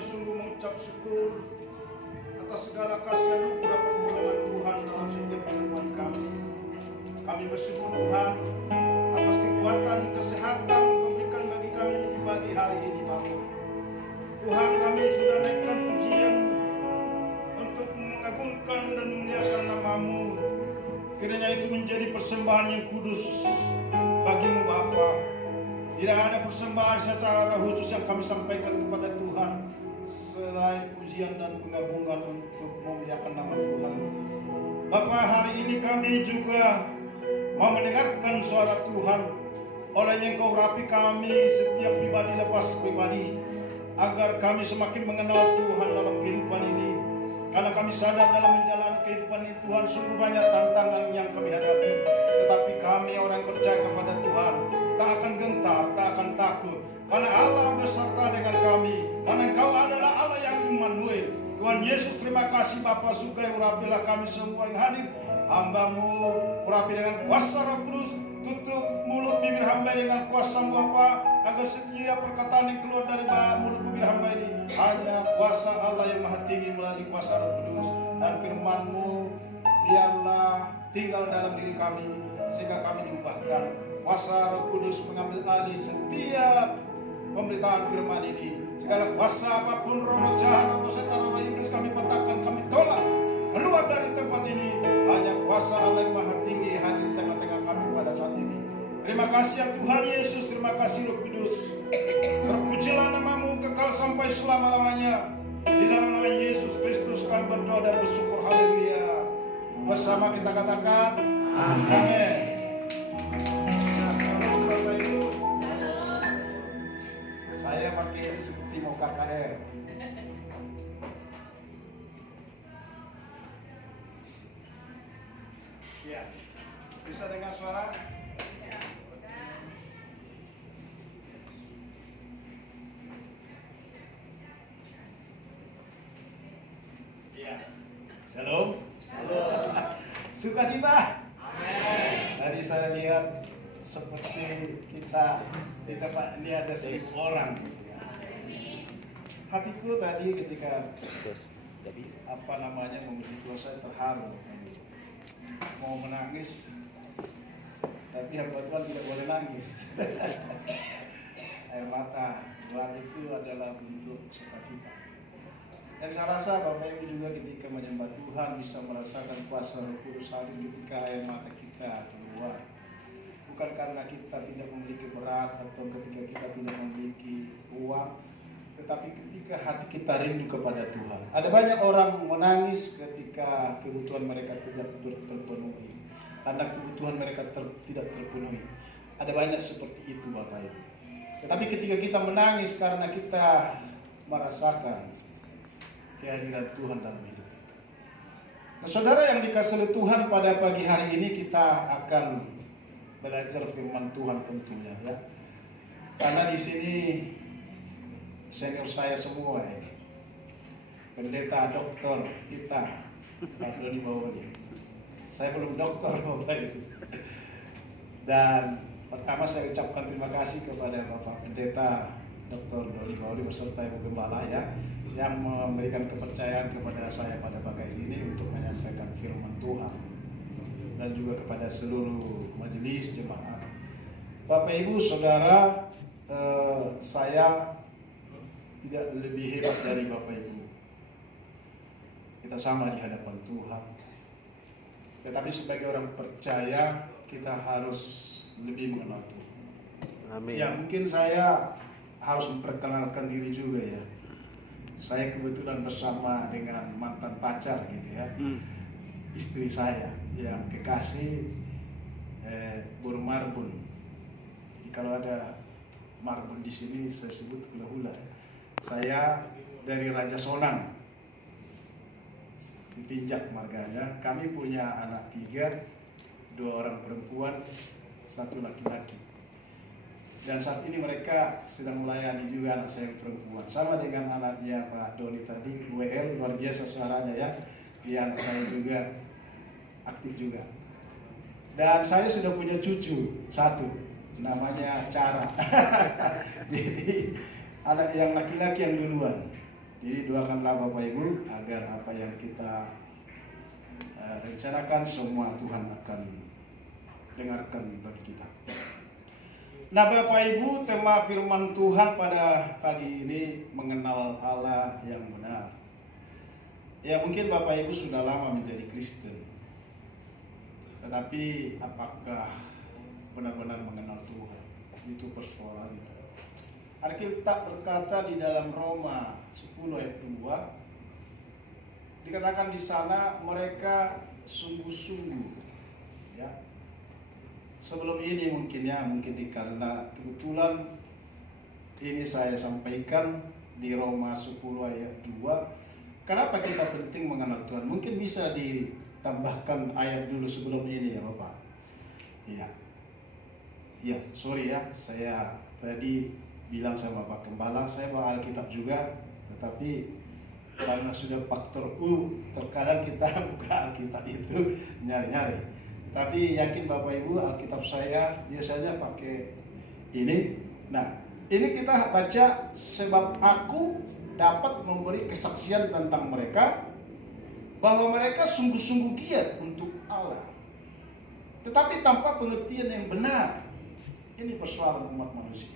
kami sungguh mengucap syukur atas segala kasih anugerah pertolongan Tuhan dalam setiap kehidupan kami. Kami bersyukur Tuhan atas kekuatan, kesehatan Kau berikan bagi kami di pagi hari ini Bapa. Tuhan, kami sudah naikkan pujian untuk mengagungkan dan memuliakan nama-Mu. Kiranya itu menjadi persembahan yang kudus bagi-Mu Bapa. Tidak ada persembahan secara khusus yang kami sampaikan kepada Tuhan selain pujian dan pengagungan untuk memuliakan nama Tuhan. Bapa, hari ini kami juga mau mendengarkan suara Tuhan. Olehnya Engkau rapi kami setiap pribadi lepas pribadi, agar kami semakin mengenal Tuhan dalam kehidupan ini. Karena kami sadar dalam menjalani kehidupan ini Tuhan sungguh banyak tantangan yang kami hadapi. Tetapi kami orang yang percaya kepada Tuhan tak akan gentar, tak akan takut. Karena Allah beserta dengan kami. Karena Engkau adalah Allah yang Immanuel. Tuhan Yesus, terima kasih Bapa, sukai urapilah kami semua yang hadir. Hamba-Mu urapi dengan kuasa Roh Kudus. Tutup mulut bibir hamba dengan kuasa-Mu Bapa, agar setiap perkataan yang keluar dari mulut bibir hamba ini hanya kuasa Allah yang Maha Tinggi melalui kuasa Roh Kudus. Dan firman-Mu biarlah tinggal dalam diri kami sehingga kami diubahkan. Kuasa Roh Kudus mengambil alih setiap pemberitaan firman ini. Segala kuasa apapun, roh jahat, roh setan, roh iblis kami patahkan, kami tolak keluar dari tempat ini. Hanya kuasa Allah yang Maha Tinggi hadir di tengah-tengah kami pada saat ini. Terima kasih ya Tuhan Yesus, terima kasih Roh Kudus. Terpujilah nama-Mu kekal sampai selama-lamanya. Di dalam nama Yesus Kristus kami berdoa dan bersyukur. Haleluya. Bersama kita katakan amin. Saya pakai seperti mau KKR. Ya, bisa dengar suara? Ya, shalom. Sukacita. Amin. Tadi saya lihat seperti kita di tempat ini ada 1.000 orang. Hatiku tadi ketika memuji Tuhan, saya terharu. Mau menangis, tapi hamba Tuhan tidak boleh nangis. Air mata Tuhan itu adalah bentuk sukacita. Dan saya rasa Bapak Ibu juga ketika menyembah Tuhan bisa merasakan kuasa Roh Kudus hadir ketika air mata kita keluar. Bukan karena kita tidak memiliki beras atau ketika kita tidak memiliki uang, tetapi ketika hati kita rindu kepada Tuhan. Ada banyak orang menangis ketika kebutuhan mereka tidak terpenuhi, karena kebutuhan mereka tidak terpenuhi. Ada banyak seperti itu Bapak Ibu. Tetapi ketika kita menangis karena kita merasakan kehadiran Tuhan dalam hidup kita. Nah, saudara yang dikasihi Tuhan, pada pagi hari ini kita akan belajar firman Tuhan tentunya ya. Karena di sini senior saya semua ini. Pendeta doktor kita, Pak Doni Bawoni. Saya belum doktor Bapak Ibu. Dan pertama saya ucapkan terima kasih kepada Bapak Pendeta Dr. Doni Bawoni beserta Ibu Gembala ya, yang memberikan kepercayaan kepada saya pada pagi ini untuk menyampaikan firman Tuhan, dan juga kepada seluruh majelis jemaat. Bapak Ibu Saudara, saya tidak lebih hebat dari Bapak Ibu. Kita sama di hadapan Tuhan. Tetapi sebagai orang percaya kita harus lebih mengenal Tuhan. Amin. Ya, mungkin saya harus memperkenalkan diri juga ya. Saya kebetulan bersama dengan mantan pacar gitu ya. Istri saya yang kekasih bermarbun. Jadi kalau ada marbun di sini saya sebut hula-hula. Saya dari Raja Sonang, ditinjak marganya. Kami punya anak 3, 2 orang perempuan, 1 laki-laki. Dan saat ini mereka sedang melayani juga anak saya perempuan. Sama dengan anaknya Pak Doni tadi, WL, luar biasa suaranya ya. Dia anak saya juga aktif juga. Dan saya sudah punya cucu 1, namanya Cara. Jadi anak yang laki-laki yang duluan. Jadi doakanlah Bapak Ibu agar apa yang kita rencanakan semua Tuhan akan dengarkan bagi kita. Nah Bapak Ibu, tema firman Tuhan pada pagi ini mengenal Allah yang benar. Ya mungkin Bapak Ibu sudah lama menjadi Kristen, tetapi apakah benar-benar mengenal Tuhan? Itu persoalannya. Alkitab berkata di dalam Roma 10 ayat 2, dikatakan di sana mereka sungguh-sungguh, ya. Sebelum ini mungkin karena kebetulan ini saya sampaikan di Roma 10 ayat 2. Kenapa kita penting mengenal Tuhan? Mungkin bisa ditambahkan ayat dulu sebelum ini ya Bapak. Iya, sorry ya, saya tadi bilang sama Pak Gembala, saya bawa Alkitab juga, tetapi karena sudah faktor U, terkadang kita buka Alkitab itu nyari-nyari. Tapi yakin Bapak Ibu, Alkitab saya biasanya pakai ini. Nah, ini kita baca, sebab aku dapat memberi kesaksian tentang mereka bahwa mereka sungguh-sungguh giat untuk Allah, tetapi tanpa pengertian yang benar. Ini persoalan umat manusia.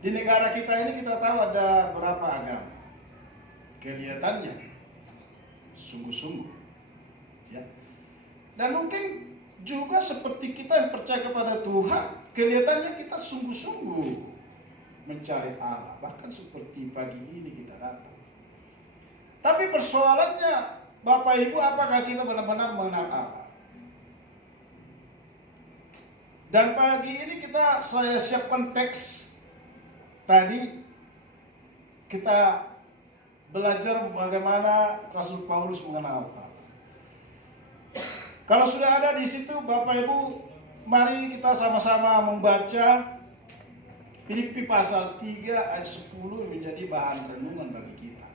Di negara kita ini kita tahu ada berapa agama. Kelihatannya sungguh-sungguh, ya. Dan mungkin juga seperti kita yang percaya kepada Tuhan, kelihatannya kita sungguh-sungguh mencari Allah. Bahkan seperti pagi ini kita datang. Tapi persoalannya, Bapak Ibu, apakah kita benar-benar mengenal Allah? Dan pagi ini saya siapkan teks. Tadi kita belajar bagaimana Rasul Paulus mengenal Allah. Kalau sudah ada di situ Bapak Ibu, mari kita sama-sama membaca Filipi pasal 3 ayat 10 menjadi bahan renungan bagi kita.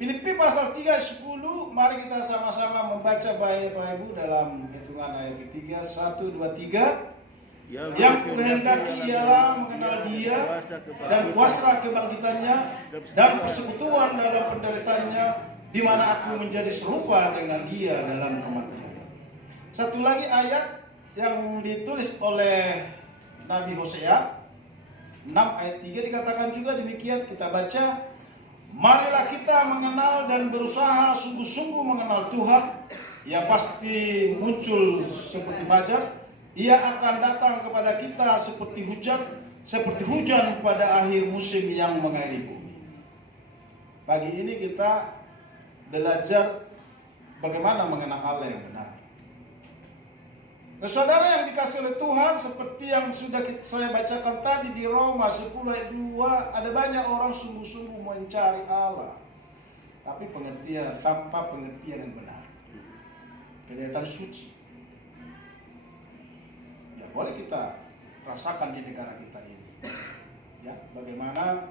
Filipi pasal 3 ayat 10, mari kita sama-sama membaca Bapak Ibu dalam hitungan ayat ketiga, 1, 2, 3. Yang kuhendaki ialah mengenal Dia dan kuasa kebangkitannya dan persekutuan dalam penderitaannya, di mana aku menjadi serupa dengan Dia dalam kematian. Satu lagi ayat yang ditulis oleh Nabi Hosea 6 ayat 3 dikatakan juga demikian, kita baca, marilah kita mengenal dan berusaha sungguh-sungguh mengenal Tuhan. Ia pasti muncul seperti fajar, Ia akan datang kepada kita seperti hujan pada akhir musim yang mengairi bumi. Pagi ini kita belajar bagaimana mengenal Allah yang benar. Nah, saudara yang dikasih oleh Tuhan, seperti yang sudah saya bacakan tadi di Roma 10 ayat 2, ada banyak orang sungguh-sungguh mencari Allah, tapi tanpa pengertian yang benar. Kelihatan suci. Ya, boleh kita rasakan di negara kita ini. Ya, bagaimana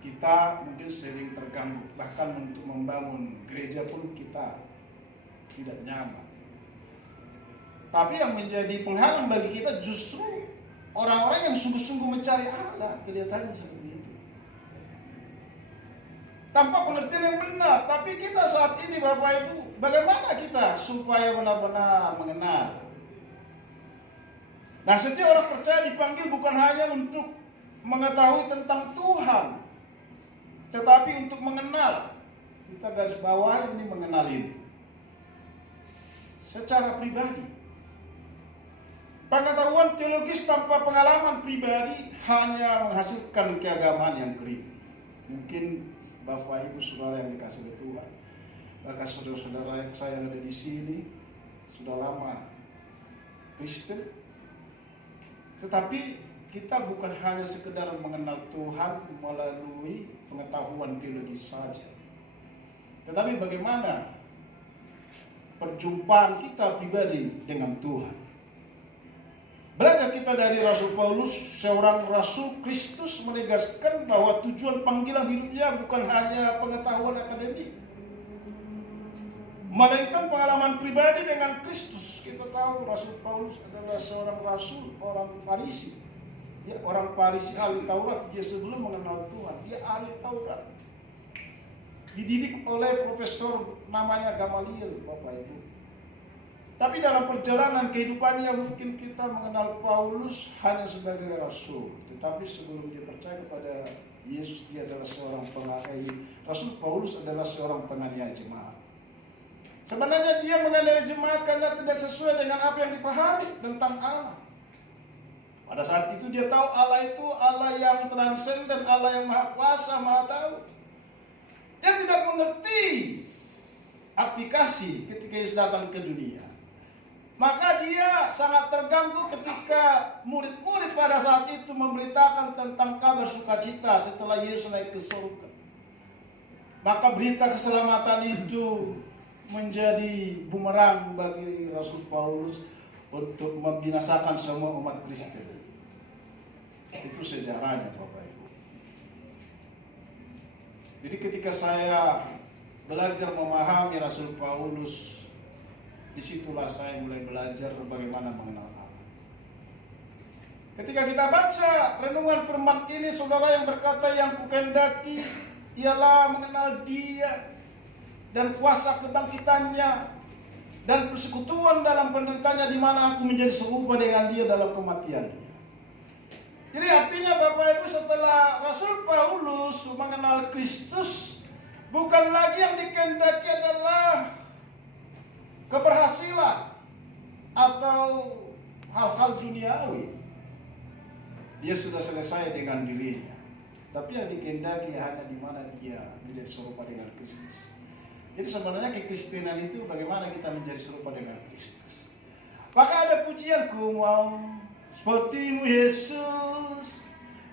kita mungkin sering terganggu, bahkan untuk membangun gereja pun kita tidak nyaman. Tapi yang menjadi penghalang bagi kita justru orang-orang yang sungguh-sungguh mencari Allah, kelihatannya seperti itu. Tanpa pengertian yang benar. Tapi kita saat ini Bapak Ibu, bagaimana kita supaya benar-benar mengenal? Nah, setiap orang percaya dipanggil bukan hanya untuk mengetahui tentang Tuhan, tetapi untuk mengenal. Kita garis bawah ini, mengenal ini secara pribadi. Pengetahuan teologis tanpa pengalaman pribadi hanya menghasilkan keagamaan yang kering. Mungkin Bapak Ibu Saudara yang dikasih oleh Tuhan, bahkan saudara-saudara saya yang ada di sini sudah lama Kristen, tetapi kita bukan hanya sekedar mengenal Tuhan melalui pengetahuan teologis saja, tetapi bagaimana perjumpaan kita pribadi dengan Tuhan. Belajar kita dari Rasul Paulus, seorang Rasul Kristus, menegaskan bahwa tujuan panggilan hidupnya bukan hanya pengetahuan akademik, melainkan pengalaman pribadi dengan Kristus. Kita tahu Rasul Paulus adalah seorang rasul, orang Farisi. Ya, orang Farisi ahli Taurat, dia sebelum mengenal Tuhan, dia ahli Taurat. Dididik oleh profesor namanya Gamaliel, Bapak Ibu. Tapi dalam perjalanan kehidupannya mungkin kita mengenal Paulus hanya sebagai rasul. Tetapi sebelum dia percaya kepada Yesus, dia adalah seorang penganiaya. Rasul Paulus adalah seorang penganiaya jemaat. Sebenarnya dia menganiaya jemaat karena tidak sesuai dengan apa yang dipahami tentang Allah. Pada saat itu dia tahu Allah itu Allah yang transenden, Allah yang maha kuasa, maha tahu. Dia tidak mengerti arti kasih ketika Yesus datang ke dunia. Maka dia sangat terganggu ketika murid-murid pada saat itu memberitakan tentang kabar sukacita setelah Yesus naik ke surga. Maka berita keselamatan itu menjadi bumerang bagi Rasul Paulus untuk membinasakan semua umat Kristen. Itu sejarahnya, Bapak Ibu. Jadi ketika saya belajar memahami Rasul Paulus, disitulah saya mulai belajar bagaimana mengenal Allah. Ketika kita baca renungan firman ini, saudara yang berkata, yang kukendaki ialah mengenal Dia dan kuasa kebangkitannya dan persekutuan dalam penderitaannya, di mana aku menjadi serupa dengan Dia dalam kematiannya. Jadi artinya Bapak Ibu, setelah Rasul Paulus mengenal Kristus, bukan lagi yang dikehendaki adalah keberhasilan atau hal-hal duniawi. Dia sudah selesai dengan dirinya. Tapi yang dikehendaki hanya di mana dia menjadi serupa dengan Kristus. Jadi sebenarnya kekristenan itu bagaimana kita menjadi serupa dengan Kristus. Maka ada pujian, ku mau sepertimu Yesus,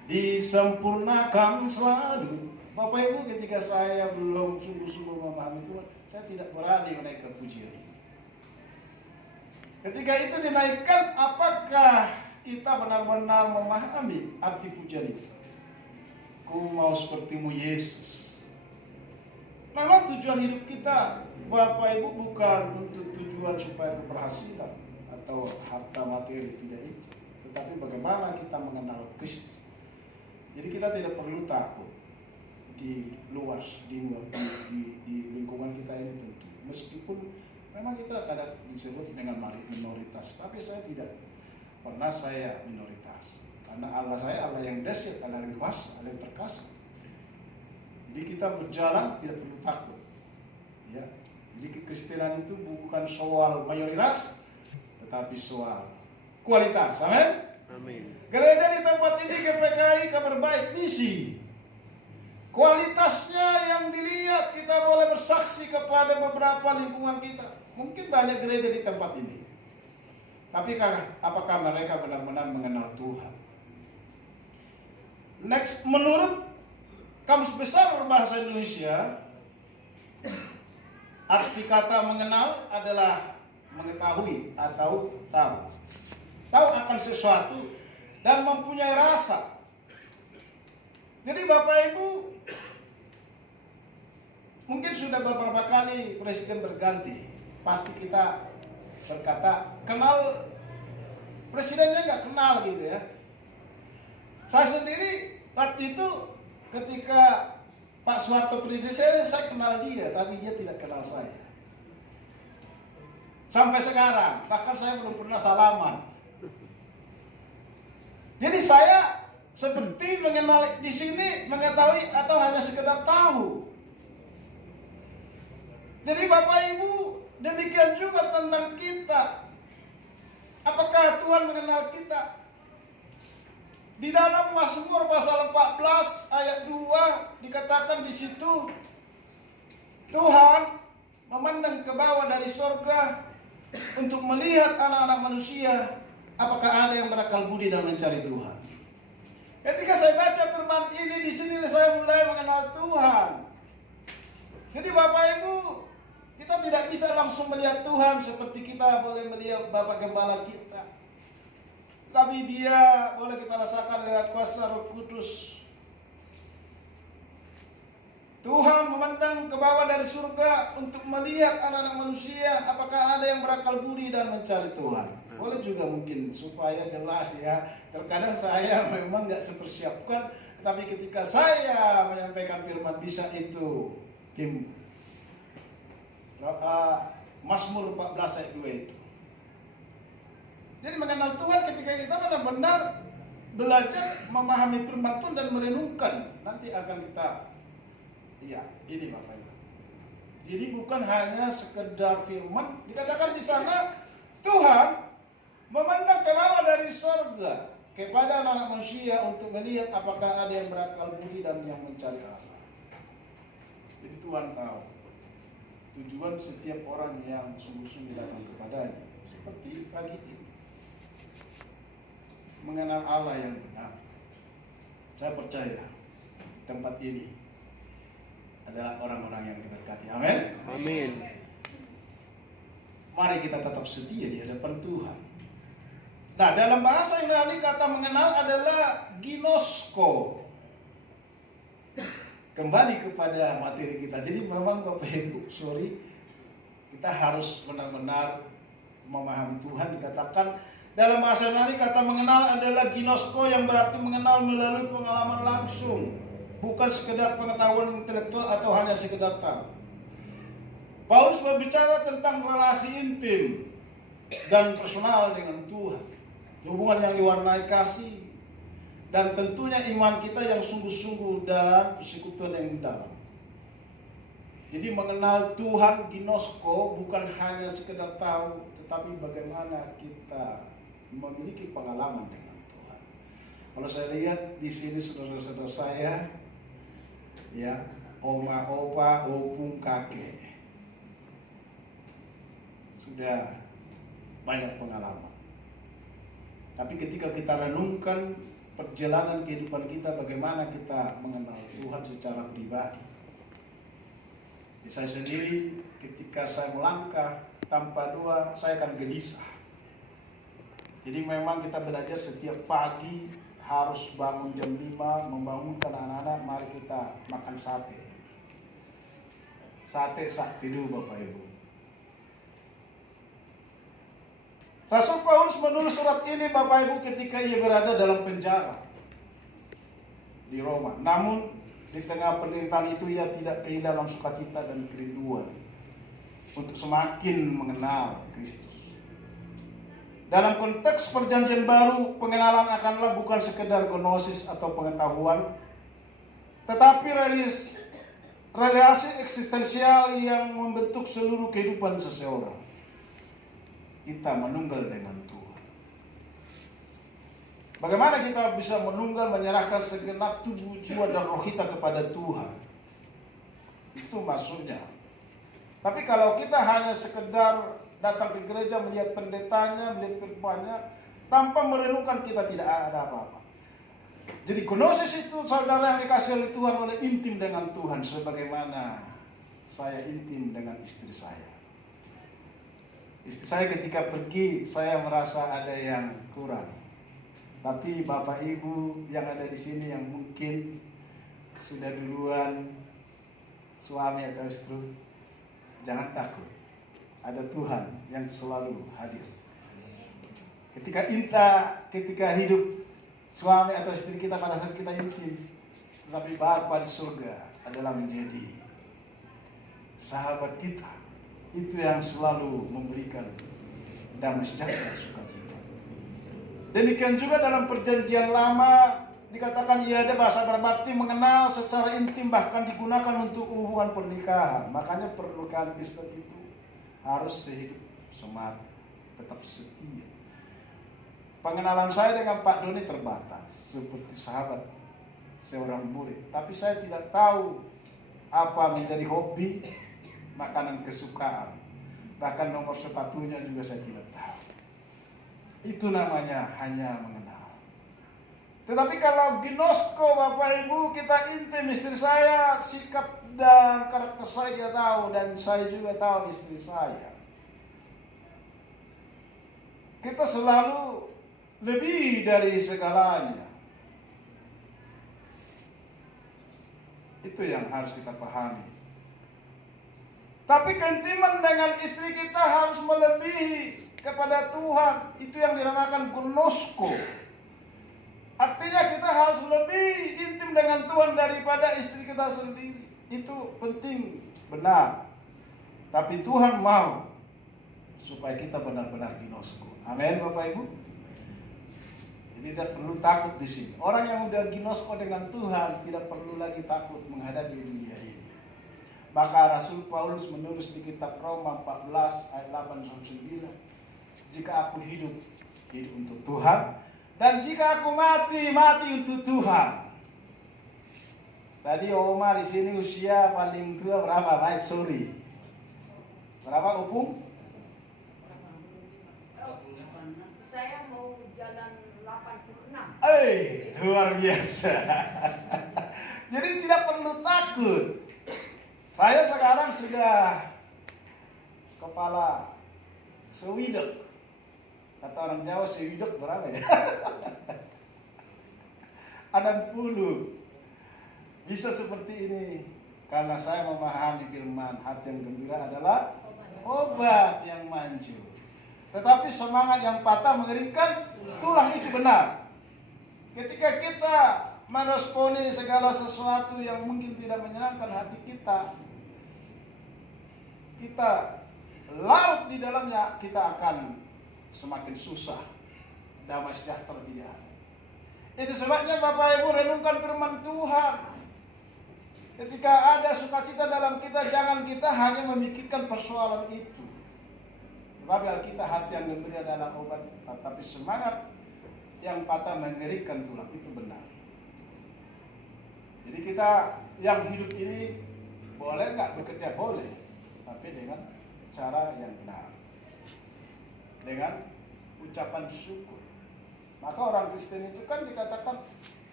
disempurnakan selalu. Bapak Ibu, ketika saya belum sungguh-sungguh memahami Tuhan, saya tidak berani menaikkan pujian ini. Ketika itu dinaikkan, apakah kita benar-benar memahami arti pujian itu? Ku mau sepertimu Yesus. Memang tujuan hidup kita, Bapak Ibu, bukan untuk tujuan supaya keberhasilan atau harta materi, tidak itu. Tetapi bagaimana kita mengenal Kristus. Jadi kita tidak perlu takut di luar, di lingkungan kita ini tentu. Meskipun memang kita kadang disebut dengan minoritas, tapi saya tidak pernah saya minoritas. Karena Allah saya Allah yang dahsyat, Allah yang kuasa, Allah yang perkasa. Jadi kita berjalan tidak perlu takut. Ya. Jadi kekristenan itu bukan soal mayoritas, tetapi soal kualitas. Amin. Amin. Gereja di tempat ini GPKI Kabar Baik misi. Kualitasnya yang dilihat, kita boleh bersaksi kepada beberapa lingkungan kita. Mungkin banyak gereja di tempat ini. Tapi apakah mereka benar-benar mengenal Tuhan? Next, menurut Kamus Besar Bahasa Indonesia, arti kata mengenal adalah mengetahui atau tahu. Tahu akan sesuatu dan mempunyai rasa. Jadi Bapak Ibu, mungkin sudah beberapa kali presiden berganti. Pasti kita berkata, kenal presidennya nggak kenal gitu ya. Saya sendiri waktu itu ketika Pak Soeharto presiden, saya kenal dia, tapi dia tidak kenal saya. Sampai sekarang, bahkan saya belum pernah salaman. Jadi saya seperti mengenal di sini, mengetahui atau hanya sekedar tahu. Jadi Bapak Ibu, demikian juga tentang kita. Apakah Tuhan mengenal kita? Di dalam Mazmur pasal 14 ayat 2 dikatakan di situ, Tuhan memandang ke bawah dari surga untuk melihat anak-anak manusia, apakah ada yang berakal budi dan mencari Tuhan. Ketika saya baca firman ini, di sini saya mulai mengenal Tuhan. Jadi Bapak Ibu, kita tidak bisa langsung melihat Tuhan seperti kita boleh melihat Bapak Gembala kita. Tapi Dia boleh kita rasakan lewat kuasa Roh Kudus. Tuhan memandang ke bawah dari surga untuk melihat anak-anak manusia apakah ada yang berakal budi dan mencari Tuhan. Boleh juga mungkin supaya jelas ya. Terkadang saya memang nggak mempersiapkan, tapi ketika saya menyampaikan firman bisa itu tim Mazmur 14 ayat 2 itu. Jadi mengenal Tuhan ketika kita benar-benar belajar memahami firman Tuhan dan merenungkan, nanti akan kita ini Bapak Ibu. Jadi bukan hanya sekedar firman, dikatakan di sana Tuhan memandang ke bawah dari surga kepada anak manusia untuk melihat apakah ada yang berakal budi dan yang mencari Allah. Jadi Tuhan tahu tujuan setiap orang yang sungguh-sungguh datang kepadanya. Seperti pagi ini, mengenal Allah yang benar. Saya percaya tempat ini adalah orang-orang yang diberkati. Amin. Amin. Mari kita tetap setia di hadapan Tuhan. Nah, dalam bahasa Yunani kata mengenal adalah ginosko. Kembali kepada materi kita. Jadi memang Bapak Ibu, kita harus benar-benar memahami Tuhan. Dikatakan dalam bahasa Yunani kata mengenal adalah ginosko, yang berarti mengenal melalui pengalaman langsung, bukan sekedar pengetahuan intelektual atau hanya sekedar tahu. Paulus berbicara tentang relasi intim dan personal dengan Tuhan, hubungan yang diwarnai kasih, dan tentunya iman kita yang sungguh-sungguh dan persekutuan yang dalam. Jadi mengenal Tuhan ginosko bukan hanya sekedar tahu, tetapi bagaimana kita memiliki pengalaman dengan Tuhan. Kalau saya lihat di sini saudara-saudara saya, ya, oma, opa, opung, kakek, sudah banyak pengalaman. Tapi ketika kita renungkan perjalanan kehidupan kita, bagaimana kita mengenal Tuhan secara pribadi. Saya sendiri ketika saya melangkah tanpa doa, saya akan gelisah. Jadi memang kita belajar setiap pagi harus bangun jam 5, membangunkan anak-anak, mari kita makan sate. Sate saat tidur Bapak Ibu. Rasul Paulus menulis surat ini Bapak Ibu ketika ia berada dalam penjara di Roma. Namun di tengah penderitaan itu ia tidak kehilangan sukacita dan kerinduan untuk semakin mengenal Kristus. Dalam konteks perjanjian baru, pengenalan akanlah bukan sekedar gnosis atau pengetahuan, tetapi relasi eksistensial yang membentuk seluruh kehidupan seseorang. Kita menunggal dengan Tuhan. Bagaimana kita bisa menunggal, menyerahkan segenap tubuh, jiwa, dan roh kita kepada Tuhan? Itu maksudnya. Tapi kalau kita hanya sekedar datang ke gereja, melihat pendetanya, melihat firman-Nya, tanpa merenungkan, kita tidak ada apa-apa. Jadi gnosis itu saudara yang dikasih oleh Tuhan, oleh intim dengan Tuhan, sebagaimana saya intim dengan istri saya. Istri saya ketika pergi, saya merasa ada yang kurang. Tapi Bapak Ibu yang ada di sini yang mungkin sudah duluan suami atau istri, jangan takut. Ada Tuhan yang selalu hadir. Ketika hidup suami atau istri kita pada saat kita intim, tetapi Bapa di surga adalah menjadi sahabat kita. Itu yang selalu memberikan damai sejahtera, sukacita. Demikian juga dalam perjanjian lama dikatakan ia ada bahasa berbakti mengenal secara intim, bahkan digunakan untuk hubungan pernikahan. Makanya pernikahan Kristen itu harus sehidup semati, tetap setia. Pengenalan saya dengan Pak Doni terbatas, seperti sahabat seorang murid. Tapi saya tidak tahu apa menjadi hobi, makanan kesukaan. Bahkan nomor sepatunya juga saya tidak tahu. Itu namanya hanya mengenal. Tetapi kalau ginosko Bapak Ibu, kita intim, istri saya, sikap dan karakter saya dia tahu, dan saya juga tahu istri saya. Kita selalu lebih dari segalanya. Itu yang harus kita pahami. Tapi keintiman dengan istri kita harus melebihi kepada Tuhan. Itu yang dinamakan gnosko. Artinya kita harus lebih intim dengan Tuhan daripada istri kita sendiri. Itu penting, benar. Tapi Tuhan mau supaya kita benar-benar gnosko. Amin, Bapak Ibu. Jadi tidak perlu takut di sini. Orang yang udah gnosko dengan Tuhan tidak perlu lagi takut menghadapi dunia ini. Maka Rasul Paulus menulis di kitab Roma 14 ayat 8-9, jika aku hidup, hidup untuk Tuhan, dan jika aku mati, mati untuk Tuhan. Tadi Oma di sini usia paling tua berapa? Baik, sorry. Berapa, Opung? Saya mau jalan 86. Luar biasa. Jadi tidak perlu takut. Saya sekarang sudah kepala sewidok. Kata orang Jawa sewidok berapa ya? 60. Bisa seperti ini karena saya memahami firman, hati yang gembira adalah obat yang manjur. Tetapi semangat yang patah mengeringkan tulang, itu benar. Ketika kita meresponi segala sesuatu yang mungkin tidak menyenangkan hati kita, kita larut di dalamnya, kita akan semakin susah. Damai sejahtera tidak ada. Itu sebabnya Bapak Ibu renungkan firman Tuhan. Ketika ada sukacita dalam kita, jangan kita hanya memikirkan persoalan itu. Tetapi Alkitab, hati yang gembira adalah obat kita. Tapi semangat yang patah mengeringkan tulang, itu benar. Jadi kita yang hidup ini boleh nggak bekerja? Boleh, tapi dengan cara yang benar, dengan ucapan syukur. Maka orang Kristen itu kan dikatakan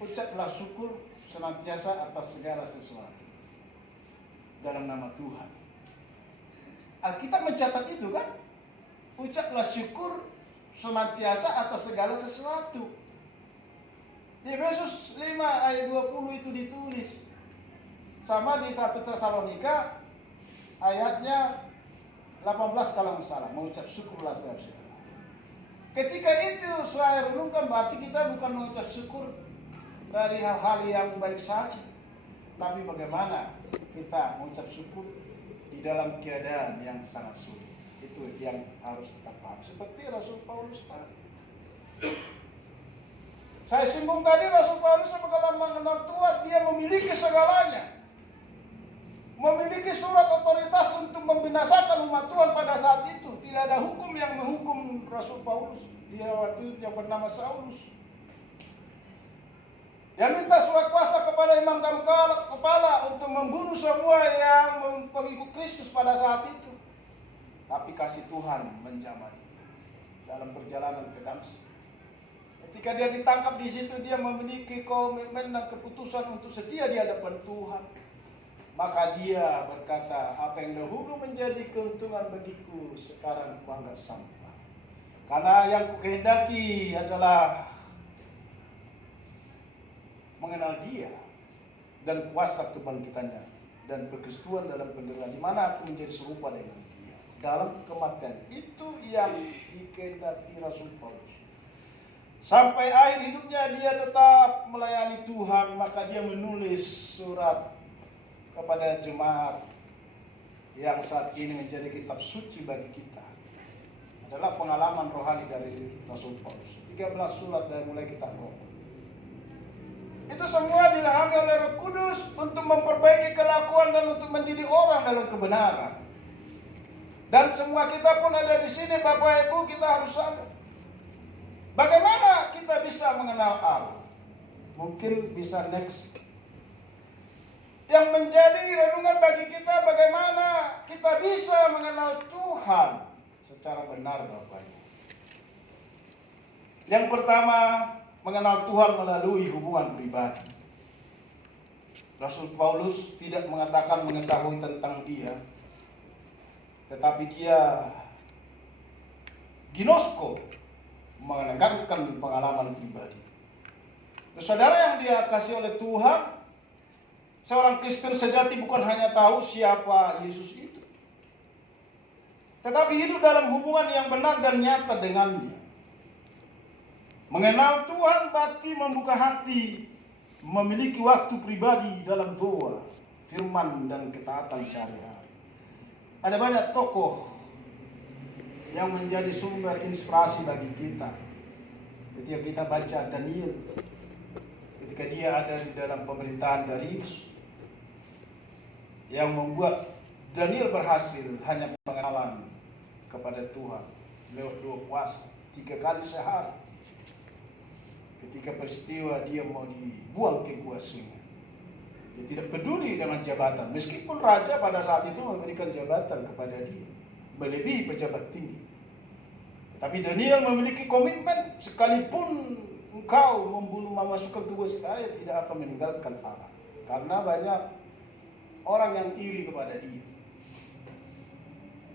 ucaplah syukur senantiasa atas segala sesuatu dalam nama Tuhan. Alkitab mencatat itu kan, ucaplah syukur senantiasa atas segala sesuatu. Di Efesus 5 ayat 20 itu ditulis. Sama di 1 Tesalonika ayatnya 18 kalau nggak salah, mengucap syukurlah saudara-saudara. Ketika itu saya renungkan, berarti kita bukan mengucap syukur dari hal-hal yang baik saja, tapi bagaimana kita mengucap syukur di dalam keadaan yang sangat sulit. Itu yang harus kita paham. Seperti Rasul Paulus tadi. Saya singgung tadi, Rasul Paulus sebagai mengenal Tuhan, dia memiliki segalanya. Memiliki surat otoritas untuk membinasakan umat Tuhan pada saat itu. Tidak ada hukum yang menghukum Rasul Paulus. Dia waktu itu yang bernama Saulus. Dia minta surat kuasa kepada imam dan kepala untuk membunuh semua yang pengikut Kristus pada saat itu. Tapi kasih Tuhan menjamah dia dalam perjalanan ke Damsik. Ketika dia ditangkap di situ, dia memiliki komitmen dan keputusan untuk setia di hadapan Tuhan. Maka dia berkata, apa yang dahulu menjadi keuntungan bagiku, sekarang kuanggap sampah. Karena yang kukehendaki adalah mengenal dia dan kuasa kebangkitannya dan persekutuan dalam penderitaan, di mana aku menjadi serupa dengan dia dalam kematian. Itu yang dikehendaki Rasul Paulus. Sampai akhir hidupnya dia tetap melayani Tuhan. Maka dia menulis surat kepada jemaat yang saat ini menjadi kitab suci bagi kita. Adalah pengalaman rohani dari Rasul Paulus. 13 surat dari mulai kitab Roma. Itu semua dilahami oleh Roh Kudus untuk memperbaiki kelakuan dan untuk mendidik orang dalam kebenaran. Dan semua kita pun ada di sini, Bapak Ibu, kita harus sadar. Bagaimana kita bisa mengenal Allah? Mungkin bisa next. Yang menjadi renungan bagi kita, bagaimana kita bisa mengenal Tuhan secara benar, Bapak Ibu. Yang pertama, mengenal Tuhan melalui hubungan pribadi. Rasul Paulus tidak mengatakan mengetahui tentang dia, tetapi dia ginosko, menekankan pengalaman pribadi. Saudara yang dia kasih oleh Tuhan, Seorang Kristen sejati bukan hanya tahu siapa Yesus itu, tetapi hidup dalam hubungan yang benar dan nyata dengannya. Mengenal Tuhan berarti membuka hati, memiliki waktu pribadi dalam doa, firman dan ketaatan sehari-hari. Ada banyak tokoh yang menjadi sumber inspirasi bagi kita. Ketika kita baca Daniel, ketika dia ada di dalam pemerintahan Darius, yang membuat Daniel berhasil hanya pengenalan kepada Tuhan lewat 2 puasa 3 kali sehari. Ketika peristiwa dia mau dibuang ke gua singa, dia tidak peduli dengan jabatan, meskipun raja pada saat itu memberikan jabatan kepada dia melebihi pejabat tinggi. Tapi Daniel memiliki komitmen, sekalipun engkau membunuh memasukkan ke gua, saya tidak akan meninggalkan Allah. Karena banyak orang yang iri kepada dia.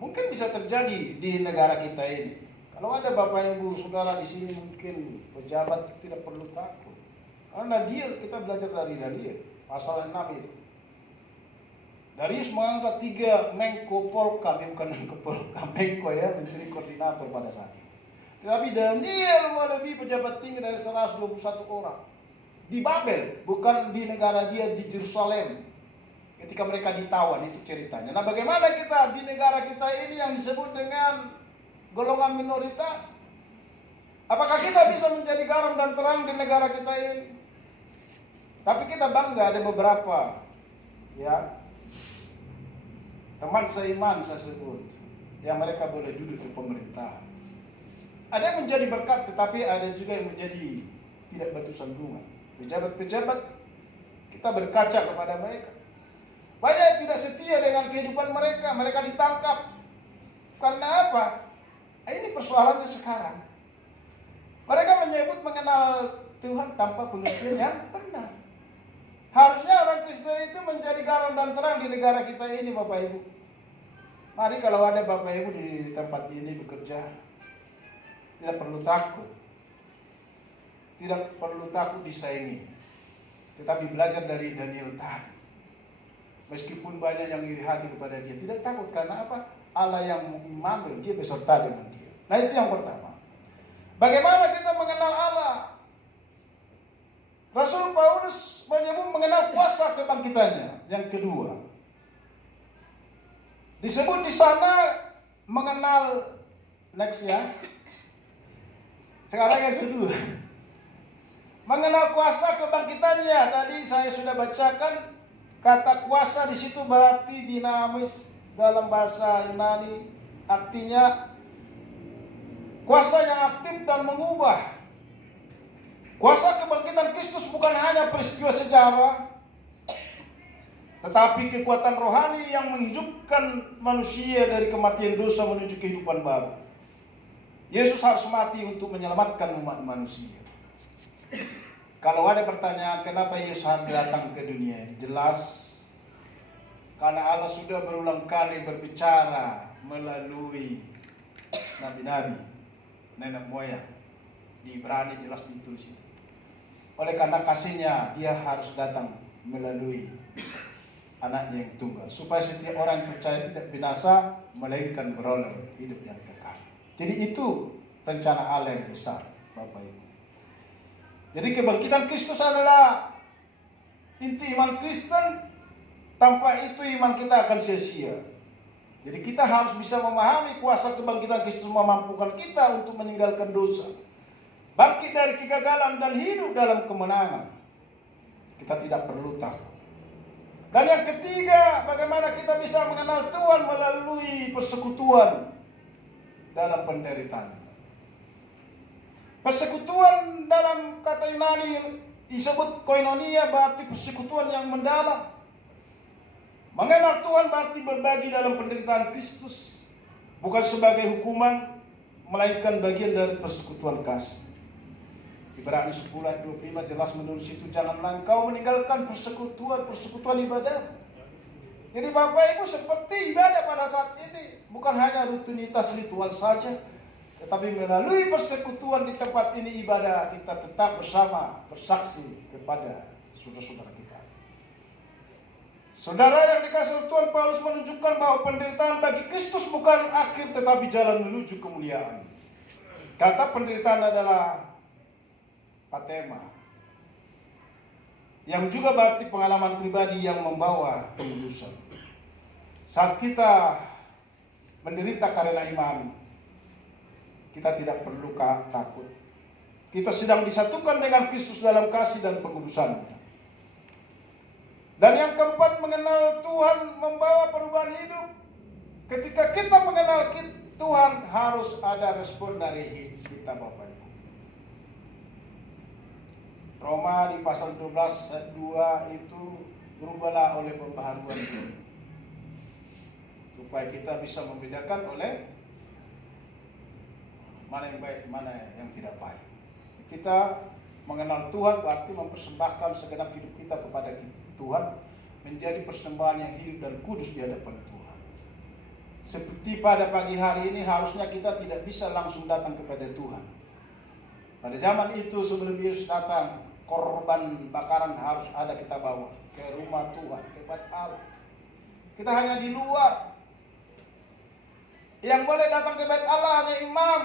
Mungkin bisa terjadi di negara kita ini. Kalau ada Bapak Ibu Saudara di sini mungkin pejabat tidak perlu takut. Karena Daniel, kita belajar dari Daniel pasal 6 itu. Darius mengangkat 3 Menko Polkam, bukan Menko Polkam, Menko ya, Menteri Koordinator pada saat itu. Tetapi Daniel melebihi pejabat tinggi dari 121 orang. Di Babel, bukan di negara dia, di Yerusalem. Ketika mereka ditawan, itu ceritanya. Nah, bagaimana kita di negara kita ini yang disebut dengan golongan minoritas? Apakah kita bisa menjadi garam dan terang di negara kita ini? Tapi kita bangga ada beberapa ya teman seiman saya sebut, yang mereka boleh duduk di pemerintahan. Ada yang menjadi berkat, tetapi ada juga yang menjadi tidak batu sandungan. Pejabat-pejabat, kita berkaca kepada mereka. Banyak yang tidak setia dengan kehidupan mereka. Mereka ditangkap. Karena apa? Ini persoalannya sekarang. Mereka menyebut mengenal Tuhan tanpa pengertian yang benar. Harusnya orang Kristen itu menjadi garam dan terang di negara kita ini, Bapak Ibu. Mari kalau ada Bapak Ibu di tempat ini bekerja, tidak perlu takut. Tidak perlu takut disaingi. Tetapi belajar dari Daniel tadi. Meskipun banyak yang iri hati kepada dia, tidak takut. Karena apa? Allah yang Immanuel, dia beserta dengan dia. Nah, itu yang pertama. Bagaimana kita mengenal Allah? Rasul Paulus menyebut mengenal kuasa kebangkitannya. Yang kedua, disebut di sana mengenal, next ya. Sekarang yang kedua, mengenal kuasa kebangkitannya. Tadi saya sudah bacakan. Kata kuasa di situ berarti dinamis dalam bahasa Yunani, artinya kuasa yang aktif dan mengubah. Kuasa kebangkitan Kristus bukan hanya peristiwa sejarah, tetapi kekuatan rohani yang menghidupkan manusia dari kematian dosa menuju kehidupan baru. Yesus harus mati untuk menyelamatkan umat manusia. Kalau ada pertanyaan kenapa Yesus harus datang ke dunia ini, jelas karena Allah sudah berulang kali berbicara melalui nabi-nabi, nenek moyang. Di Ibrani jelas ditulis itu. Oleh karena kasihnya dia harus datang melalui anaknya yang tunggal, supaya setiap orang yang percaya tidak binasa, melainkan beroleh hidup yang kekal. Jadi itu rencana Allah yang besar, Bapak Ibu. Jadi kebangkitan Kristus adalah inti iman Kristen. Tanpa itu iman kita akan sia-sia. Jadi kita harus bisa memahami kuasa kebangkitan Kristus memampukan kita untuk meninggalkan dosa, bangkit dari kegagalan dan hidup dalam kemenangan. Kita tidak perlu takut. Dan yang ketiga, bagaimana kita bisa mengenal Tuhan melalui persekutuan dalam penderitaan. Persekutuan dalam kata Yunani disebut koinonia, berarti persekutuan yang mendalam. Mengenal Tuhan berarti berbagi dalam penderitaan Kristus, bukan sebagai hukuman, melainkan bagian dari persekutuan kasih. Ibrani 10 ayat 25 jelas menulis itu, janganlah engkau meninggalkan persekutuan ibadah. Jadi Bapak Ibu, seperti ibadah pada saat ini bukan hanya rutinitas ritual saja, tetapi melalui persekutuan di tempat ini ibadah kita tetap bersama bersaksi kepada saudara-saudara kita. Saudara yang dikasihi Tuhan, Paulus menunjukkan bahwa penderitaan bagi Kristus bukan akhir tetapi jalan menuju kemuliaan. Kata penderitaan adalah patema, yang juga berarti pengalaman pribadi yang membawa pengudusan. Saat kita menderita karena iman, kita tidak perlu takut. Kita sedang disatukan dengan Kristus dalam kasih dan pengudusannya. Dan yang keempat, mengenal Tuhan membawa perubahan hidup. Ketika kita mengenal Tuhan, harus ada respon dari kita, Bapak Ibu. Roma di pasal 12 ayat 2 itu, berubahlah oleh pembaharuan diri, supaya kita bisa membedakan oleh mana yang baik, mana yang tidak baik. Kita mengenal Tuhan berarti mempersembahkan segenap hidup kita kepada Tuhan, menjadi persembahan yang hidup dan kudus di hadapan Tuhan. Seperti pada pagi hari ini, harusnya kita tidak bisa langsung datang kepada Tuhan. Pada zaman itu sebelum Yesus datang, korban bakaran harus ada kita bawa ke rumah Tuhan, ke bait Allah. Kita hanya di luar. Yang boleh datang ke bait Allah hanya imam.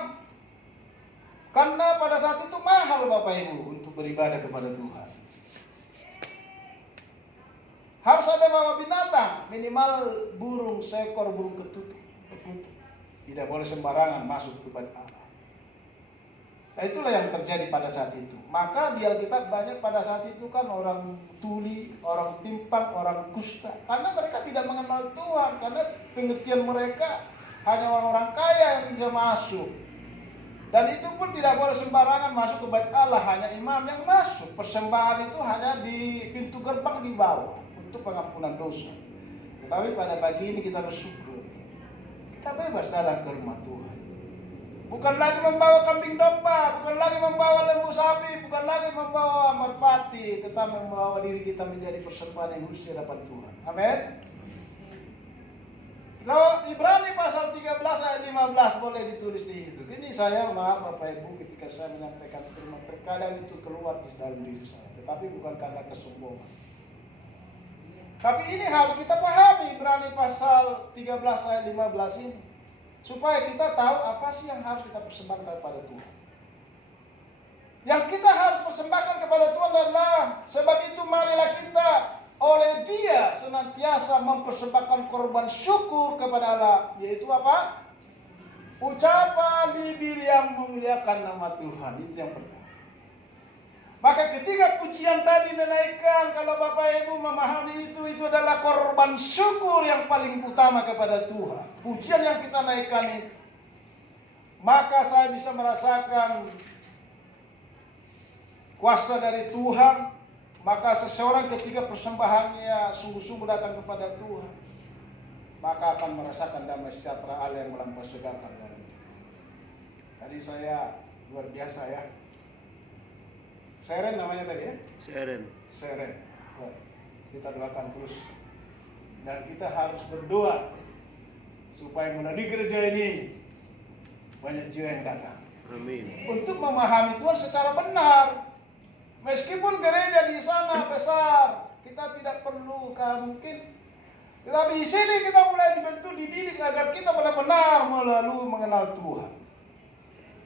Karena pada saat itu mahal, Bapak Ibu, untuk beribadah kepada Tuhan. Harus ada bawa binatang, minimal burung, seekor burung ketutup. Tidak boleh sembarangan masuk ke bait Allah. Nah, itulah yang terjadi pada saat itu. Maka di Alkitab banyak pada saat itu kan orang tuli, orang timpang, orang kusta. Karena mereka tidak mengenal Tuhan. Karena pengertian mereka hanya orang-orang kaya yang bisa masuk. Dan itu pun tidak boleh sembarangan masuk ke bait Allah. Hanya imam yang masuk. Persembahan itu hanya di pintu gerbang di bawah untuk pengampunan dosa. Tetapi pada pagi ini kita bersyukur, kita bebas datang ke rumah Tuhan. Bukan lagi membawa kambing domba, bukan lagi membawa lembu sapi, bukan lagi membawa merpati, tetapi membawa diri kita menjadi persembahan yang kudus di hadapan Tuhan. Amin. Kalau Ibrani pasal 13 ayat 15 boleh ditulis di situ. Ini saya, maaf Bapak Ibu, ketika saya menyampaikan firman, terkadang itu keluar di dalam diri saya, tetapi bukan karena kesombongan. Tapi ini harus kita pahami, Ibrani pasal 13 ayat 15 ini. Supaya kita tahu apa sih yang harus kita persembahkan kepada Tuhan. Yang kita harus persembahkan kepada Tuhan adalah, sebab itu marilah kita oleh Dia senantiasa mempersembahkan korban syukur kepada Allah. Yaitu apa? Ucapan bibir yang memuliakan nama Tuhan. Itu yang pertama. Maka ketika pujian tadi menaikkan, kalau Bapak Ibu memahami itu adalah korban syukur yang paling utama kepada Tuhan. Pujian yang kita naikkan itu. Maka saya bisa merasakan kuasa dari Tuhan. Maka seseorang ketika persembahannya sungguh-sungguh datang kepada Tuhan, maka akan merasakan damai sejahtera Allah yang melampaui segala akal dalam diri. Tadi saya luar biasa ya. Seren namanya tadi ya? Seren. Wah, kita doakan terus. Dan kita harus berdoa supaya melalui gereja ini banyak jiwa yang datang. Amin. Untuk memahami Tuhan secara benar. Meskipun gereja di sana besar, kita tidak perlu mungkin. Tetapi di sini kita mulai dibentuk, dididik agar kita benar-benar melalui mengenal Tuhan.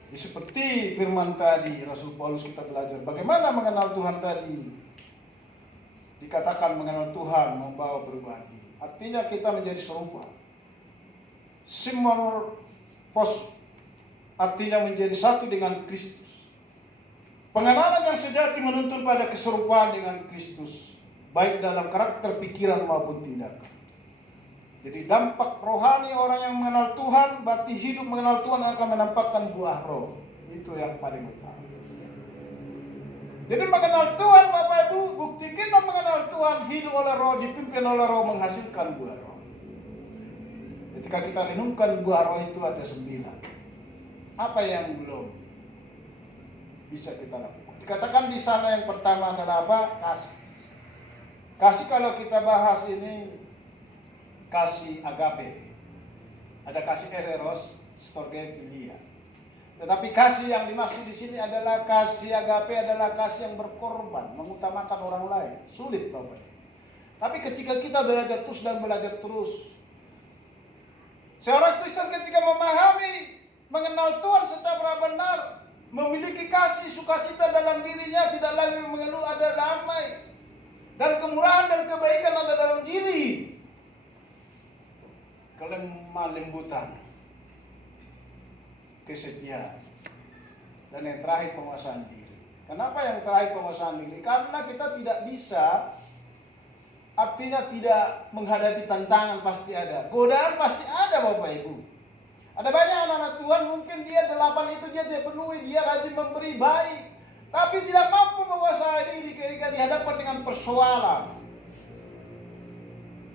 Seperti firman tadi, Rasul Paulus kita belajar bagaimana mengenal Tuhan tadi. Dikatakan mengenal Tuhan membawa perubahan hidup. Artinya kita menjadi serupa. Simorphos artinya menjadi satu dengan Kristus. Pengenalan yang sejati menuntun pada keserupaan dengan Kristus, baik dalam karakter, pikiran maupun tindakan. Jadi dampak rohani orang yang mengenal Tuhan, berarti hidup mengenal Tuhan akan menampakkan buah roh. Itu yang paling utama. Jadi mengenal Tuhan, Bapak Ibu, bukti kita mengenal Tuhan, hidup oleh roh, dipimpin oleh roh, menghasilkan buah roh. Ketika kita renungkan buah roh itu ada 9. Apa yang belum bisa kita lakukan? Dikatakan di sana yang pertama adalah apa? Kasih. Kasih kalau kita bahas ini, kasih agape. Ada kasih eros, storge filia. Tetapi kasih yang dimaksud di sini adalah kasih agape, adalah kasih yang berkorban, mengutamakan orang lain. Sulit, Bapak. Tapi ketika kita belajar terus dan belajar terus, seorang Kristen ketika memahami, mengenal Tuhan secara benar, memiliki kasih sukacita dalam dirinya, tidak lagi mengeluh, ada damai dan kemurahan dan kebaikan ada dalam diri, kelemah lembutan, kesetiaan, dan yang terakhir penguasaan diri. Kenapa yang terakhir penguasaan diri? Karena kita tidak bisa, artinya tidak menghadapi tantangan, pasti ada. Godaan pasti ada Bapak Ibu. Ada banyak anak-anak Tuhan, mungkin dia 8 itu dia penuhi, dia rajin memberi baik. Tapi tidak mampu menguasai diri ketika dihadapkan dengan persoalan.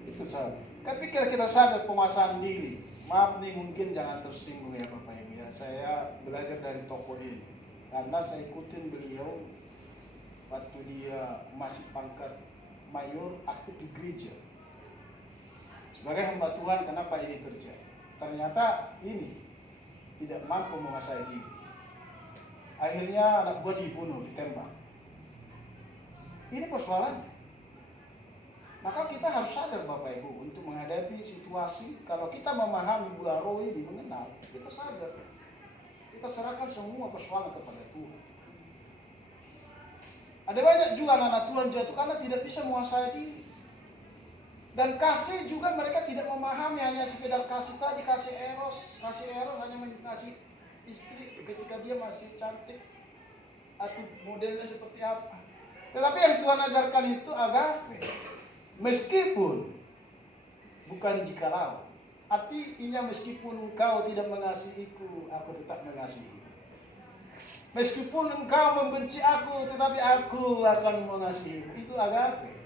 Itu saja. Tapi kita sadar penguasaan diri. Maaf nih mungkin jangan tersinggung ya Bapak Ibu ya. Saya belajar dari tokoh ini. Karena saya ikutin beliau waktu dia masih pangkat mayor aktif di gereja. Sebagai hamba Tuhan, kenapa ini terjadi? Ternyata ini tidak mampu menguasai diri. Akhirnya anak buah dibunuh, ditembak. Ini persoalannya. Maka kita harus sadar Bapak Ibu untuk menghadapi situasi. Kalau kita memahami buah roh ini, mengenal, kita sadar. Kita serahkan semua persoalan kepada Tuhan. Ada banyak juga anak-anak Tuhan jatuh karena tidak bisa menguasai diri. Dan kasih juga mereka tidak memahami, hanya sekedar kasih tadi, kasih eros hanya mengasih istri ketika dia masih cantik atau modelnya seperti apa. Tetapi yang Tuhan ajarkan itu agape. Meskipun bukan jikalau. Artinya meskipun engkau tidak mengasihiku, aku tetap mengasihi. Meskipun engkau membenci aku, tetapi aku akan mengasihimu. Itu agape.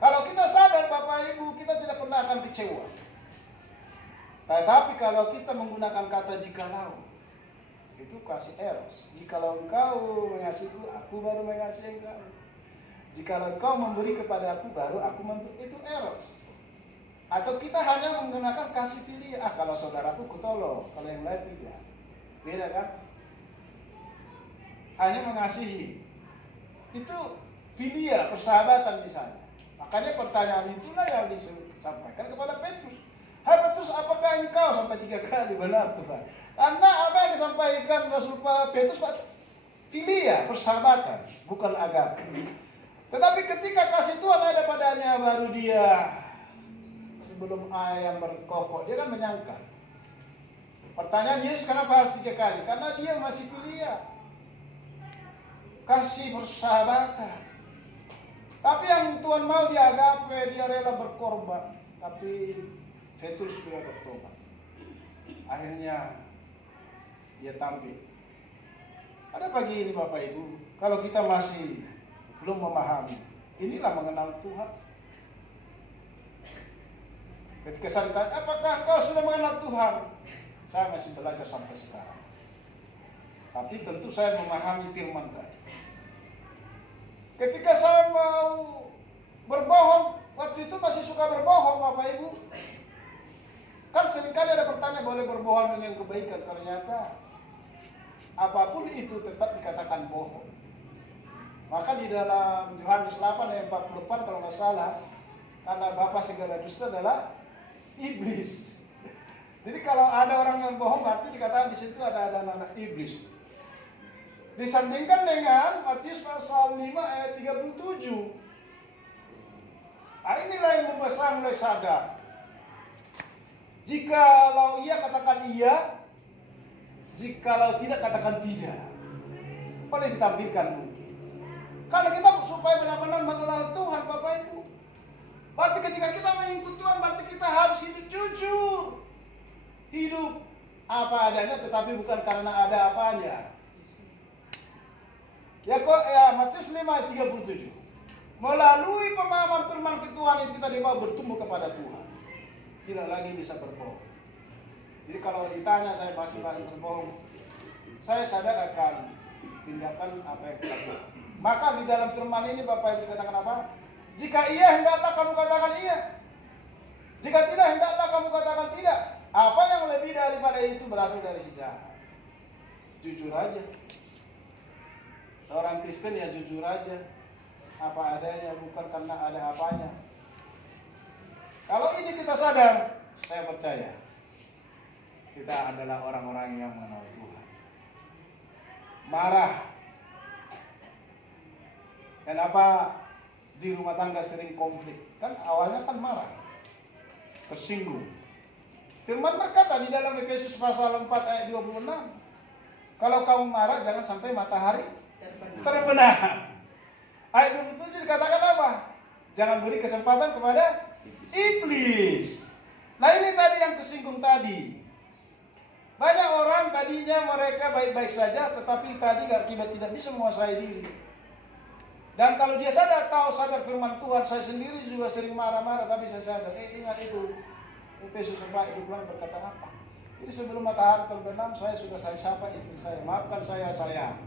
Kalau kita sadar Bapak Ibu, kita tidak pernah akan kecewa. Tetapi kalau kita menggunakan kata jikalau, itu kasih eros. Jikalau engkau mengasihiku, aku baru mengasihi engkau. Jikalau engkau memberi kepada aku, baru aku memberi. Itu eros. Atau kita hanya menggunakan kasih filia. Kalau saudaraku kutolong, kalau yang lain tidak. Beda kan? Hanya mengasihi. Itu filia, persahabatan misalnya. Makanya pertanyaan itulah yang disampaikan kepada Petrus. Hai Petrus, apakah engkau sampai 3 kali? Benar Tuhan. Karena apa yang disampaikan Rasul Petrus, filia, persahabatan, bukan agape. Tetapi ketika kasih Tuhan ada padanya, baru dia sebelum ayam berkokok, dia kan menyangka. Pertanyaan Yesus, kenapa harus 3 kali? Karena dia masih filia. Kasih persahabatan. Tapi yang Tuhan mau dia agape, dia rela berkorban. Tapi Petrus sudah bertobat. Akhirnya dia tampil. Ada pagi ini Bapak Ibu, kalau kita masih belum memahami, inilah mengenal Tuhan. Ketika saya ditanya, apakah engkau sudah mengenal Tuhan? Saya masih belajar sampai sekarang. Tapi tentu saya memahami firman tadi. Ketika saya mau berbohong, waktu itu masih suka berbohong Bapak Ibu. Kan seringkali ada pertanyaan, boleh berbohong dengan kebaikan. Ternyata apapun itu tetap dikatakan bohong. Maka di dalam Yohanes 8 ayat 44 kalau nggak salah, karena bapa segala dusta adalah iblis. Jadi kalau ada orang yang bohong, berarti dikatakan di situ ada anak iblis. Disandingkan dengan Matius pasal 5 ayat 37. Nah, inilah yang membuat saya mulai sadar. Jikalau iya katakan iya, jikalau tidak katakan tidak. Boleh ditampilkan mungkin. Karena kita supaya benar-benar mengenal Tuhan Bapak Ibu. Berarti ketika kita mengikut Tuhan, berarti kita harus hidup jujur. Hidup apa adanya tetapi bukan karena ada apanya. Matius 5 ayat 37. Melalui pemahaman firman Tuhan itu kita dibawa bertumbuh kepada Tuhan. Tidak lagi bisa berbohong. Jadi kalau ditanya saya masih berbohong, saya sadar akan tindakan apa yang kita buat. Maka di dalam firman ini Bapak Ibu katakan apa? Jika iya, hendaklah kamu katakan iya. Jika tidak, hendaklah kamu katakan tidak. Apa yang lebih daripada itu berasal dari si jahat. Jujur aja. Seorang Kristen ya jujur aja. apa adanya, bukan karena ada apanya. Kalau ini kita sadar, saya percaya kita adalah orang-orang yang mengenal Tuhan. Marah. Kenapa di rumah tangga sering konflik? Kan awalnya kan marah, tersinggung. Firman berkata di dalam Efesus pasal 4 ayat 26, kalau kamu marah jangan sampai matahari terbenam. Ayat 27 dikatakan apa? Jangan beri kesempatan kepada iblis. Nah ini tadi yang kesinggung tadi. Banyak orang tadinya mereka baik-baik saja, tetapi tadi akibat tidak bisa menguasai diri. Dan kalau dia sadar firman Tuhan, saya sendiri juga sering marah-marah, tapi saya sadar, ingat itu Efesus 4 ayat 26 berkata apa? Jadi sebelum matahari terbenam, saya sapa istri saya, maafkan saya sayang.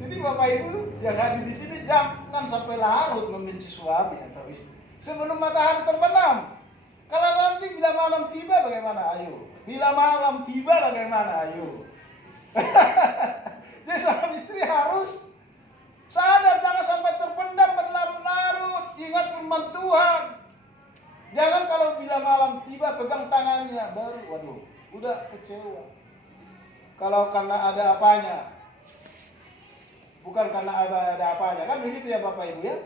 Jadi Bapak Ibu yang hadir di sini jangan sampai larut membenci suami atau istri sebelum matahari terbenam. Kalau nanti bila malam tiba bagaimana? Ayo. Bila malam tiba bagaimana? Ayo. Jadi suami istri harus sadar, jangan sampai terpendam berlarut-larut. Ingat firman Tuhan. Jangan kalau bila malam tiba pegang tangannya baru, waduh, udah kecewa. Kalau karena ada apanya, bukan karena ada apanya, kan begitu ya Bapak Ibu ya.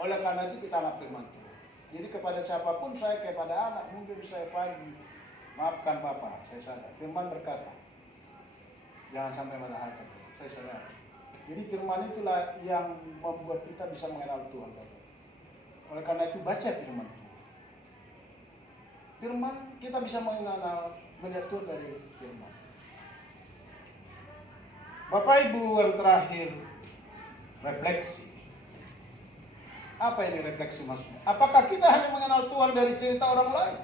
Oleh karena itu kita anggap firman Tuhan. Jadi kepada siapapun, saya kepada anak, mungkin saya pagi, maafkan Papa, saya sadar. Firman berkata, jangan sampai matahari terbenam, saya sadar. Jadi firman itulah yang membuat kita bisa mengenal Tuhan Bapak. Oleh karena itu baca firman Tuhan. Firman kita bisa mengenal, melihat Tuhan dari firman. Bapak Ibu yang terakhir, refleksi. Apa ini refleksi maksudnya? Apakah kita hanya mengenal Tuhan dari cerita orang lain?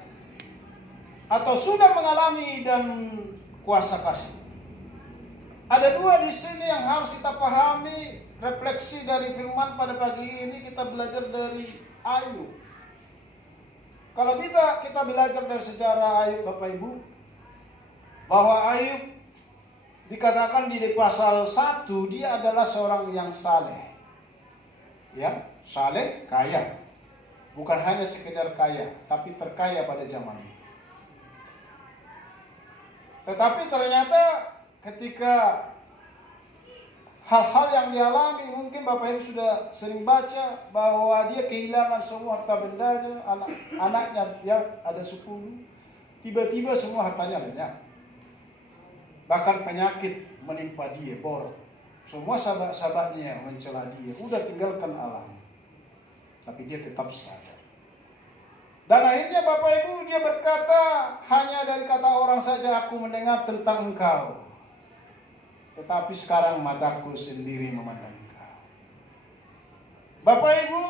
Atau sudah mengalami dan kuasa kasih? Ada dua di sini yang harus kita pahami. Refleksi dari firman pada pagi ini kita belajar dari Ayub. Kalau kita belajar dari sejarah Ayub Bapak Ibu, bahwa Ayub dikatakan di pasal 1 dia adalah seorang yang saleh. Ya, saleh, kaya. Bukan hanya sekedar kaya, tapi terkaya pada zaman itu. Tetapi ternyata ketika hal-hal yang dialami, mungkin Bapak Ibu sudah sering baca bahwa dia kehilangan semua harta bendanya, anak-anaknya ya ada 10, tiba-tiba semua hartanya lenyap. Bahkan penyakit menimpa dia, borok. Semua sahabat-sahabatnya mencela dia, udah tinggalkan alam. Tapi dia tetap sadar. Dan akhirnya Bapak Ibu dia berkata, hanya dari kata orang saja aku mendengar tentang engkau. Tetapi sekarang mataku sendiri memandang engkau. Bapak Ibu,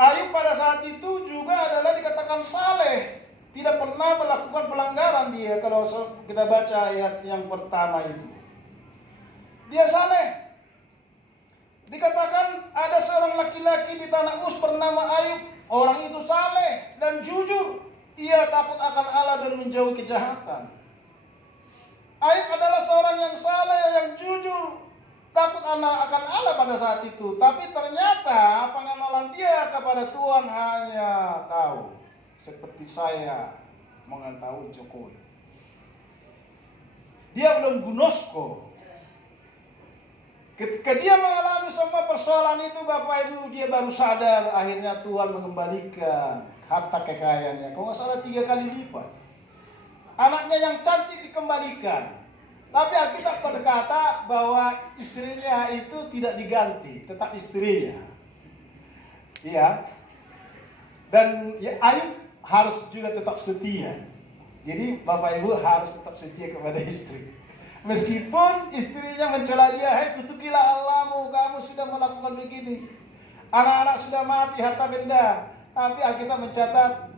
Ayub pada saat itu juga adalah dikatakan saleh. Tidak pernah melakukan pelanggaran dia kalau kita baca ayat yang pertama itu. Dia saleh. Dikatakan ada seorang laki-laki di tanah Uz bernama Ayub. Orang itu saleh dan jujur. Ia takut akan Allah dan menjauhi kejahatan. Ayub adalah seorang yang saleh, yang jujur, takut akan Allah pada saat itu. Tapi ternyata pengenalan dia kepada Tuhan hanya tahu seperti saya mengetahui Jokowi. Dia belum gunosko. Ketika dia mengalami semua persoalan itu Bapak Ibu, dia baru sadar akhirnya Tuhan mengembalikan harta kekayaannya. Kalau nggak salah 3 kali lipat. Anaknya yang cantik dikembalikan. Tapi Alkitab berkata bahwa istrinya itu tidak diganti, tetap istrinya. Iya. Dan ya, Ayub harus juga tetap setia. Jadi Bapak Ibu harus tetap setia kepada istri. Meskipun istrinya mencela dia, "Hai kutukilah Allahmu, kamu sudah melakukan begini. Anak-anak sudah mati, harta benda." Tapi Alkitab mencatat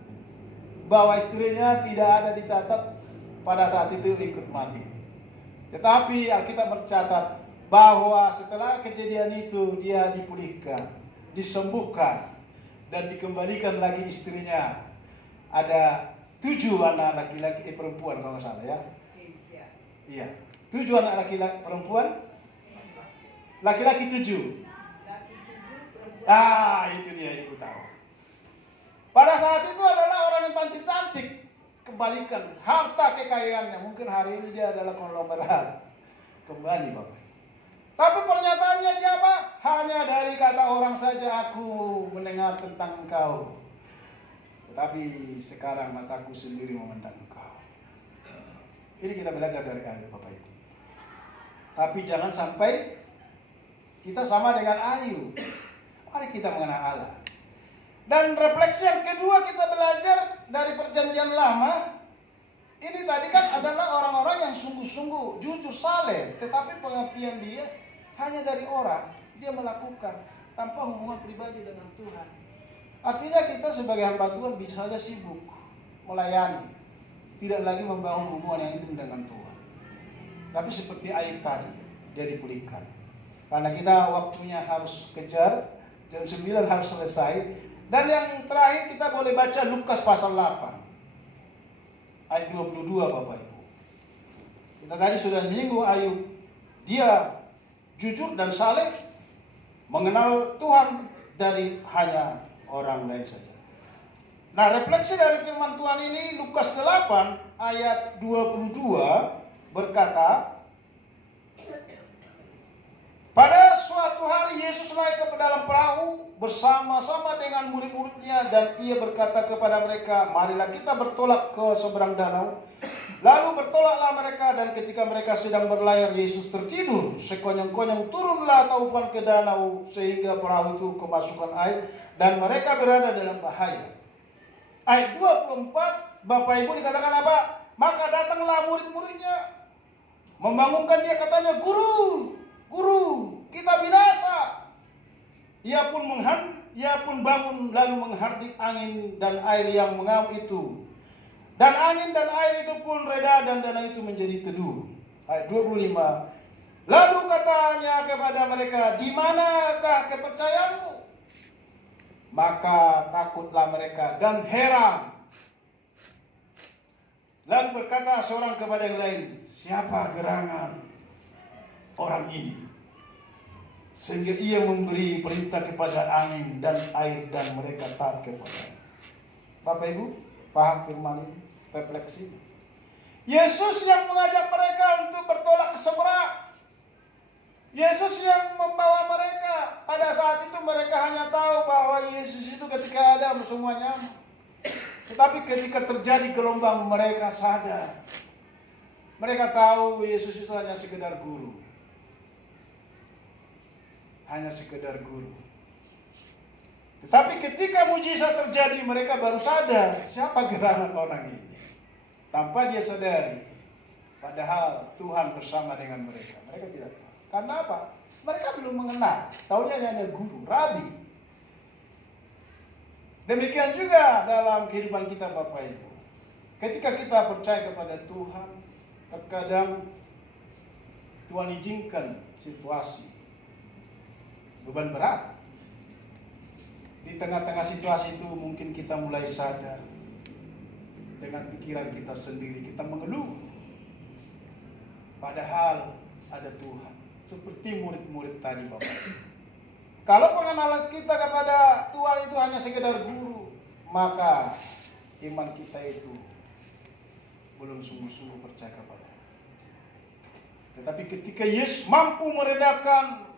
bahwa istrinya tidak ada dicatat pada saat itu ikut mati. Tetapi Alkitab mencatat bahwa setelah kejadian itu dia dipulihkan, disembuhkan, dan dikembalikan lagi istrinya. Ada 7 anak laki-laki perempuan kalau nggak salah ya. Iya. 7 anak laki-laki perempuan Laki-laki 7. Laki 7, perempuan. Ah, itu dia ibu tahu. Pada saat itu adalah orang yang cantik. Kembalikan harta kekayaannya. Mungkin hari ini dia adalah konglomerat. Kembali Bapak. Tapi pernyataannya dia apa? Hanya dari kata orang saja aku mendengar tentang engkau. Tetapi sekarang mataku sendiri memandang engkau. Ini kita belajar dari Ayub Bapak Ibu. Tapi jangan sampai kita sama dengan Ayub. Mari kita mengenal Allah. Dan refleksi yang kedua kita belajar dari perjanjian lama. Ini tadi kan adalah orang-orang yang sungguh-sungguh jujur saleh. Tetapi pengertian dia hanya dari orang. Dia melakukan tanpa hubungan pribadi dengan Tuhan. Artinya kita sebagai hamba Tuhan bisa saja sibuk melayani. Tidak lagi membangun hubungan yang intim dengan Tuhan. Tapi seperti Ayub tadi, dia dipulihkan. Karena kita waktunya harus kejar, jam 9 harus selesai. Dan yang terakhir kita boleh baca Lukas pasal 8. Ayat 22 Bapak Ibu. Kita tadi sudah menyinggung Ayub. Dia jujur dan saleh, mengenal Tuhan dari hanya orang lain saja. Nah, refleksi dari firman Tuhan ini Lukas 8 ayat 22 berkata, pada suatu hari Yesus naik ke dalam perahu bersama-sama dengan murid-muridnya dan ia berkata kepada mereka, marilah kita bertolak ke seberang danau. Lalu bertolaklah mereka dan ketika mereka sedang berlayar Yesus tertidur. Sekonyong-konyong turunlah taufan ke danau sehingga perahu itu kemasukan air dan mereka berada dalam bahaya. Ayat 24 Bapak Ibu dikatakan apa? Maka datanglah murid-muridnya membangunkan dia, katanya, Guru, kita binasa. Ia pun bangun lalu menghardik angin dan air yang mengamuk itu. Dan angin dan air itu pun reda dan danau itu menjadi teduh. Ayat 25. Lalu katanya kepada mereka, di manakah kepercayaanmu? Maka takutlah mereka dan heran. Lalu berkata seorang kepada yang lain, siapa gerangan orang ini? Sehingga ia memberi perintah kepada angin dan air dan mereka taat kepadanya. Bapak Ibu, paham firman ini? Refleksi. Yesus yang mengajak mereka untuk bertolak ke seberang. Yesus yang membawa mereka. Pada saat itu mereka hanya tahu bahwa Yesus itu ketika ada semua nyaman. Tetapi ketika terjadi gelombang mereka sadar. Mereka tahu Yesus itu hanya sekedar guru. Hanya sekedar guru. Tetapi ketika mujizat terjadi mereka baru sadar siapa gerangan orang ini. Tanpa dia sadari. Padahal Tuhan bersama dengan mereka. Mereka tidak tahu. Karena apa? Mereka belum mengenal. Taunya hanya guru, rabi. Demikian juga dalam kehidupan kita Bapak Ibu. Ketika kita percaya kepada Tuhan, terkadang Tuhan izinkan situasi beban berat. Di tengah-tengah situasi itu mungkin kita mulai sadar. Dengan pikiran kita sendiri kita mengeluh. Padahal ada Tuhan. Seperti murid-murid tadi Bapak. Kalau pengenalan kita kepada Tuhan itu hanya sekedar guru, maka iman kita itu belum sungguh-sungguh percaya kepada-Nya. Tetapi ketika Yesus mampu meredakan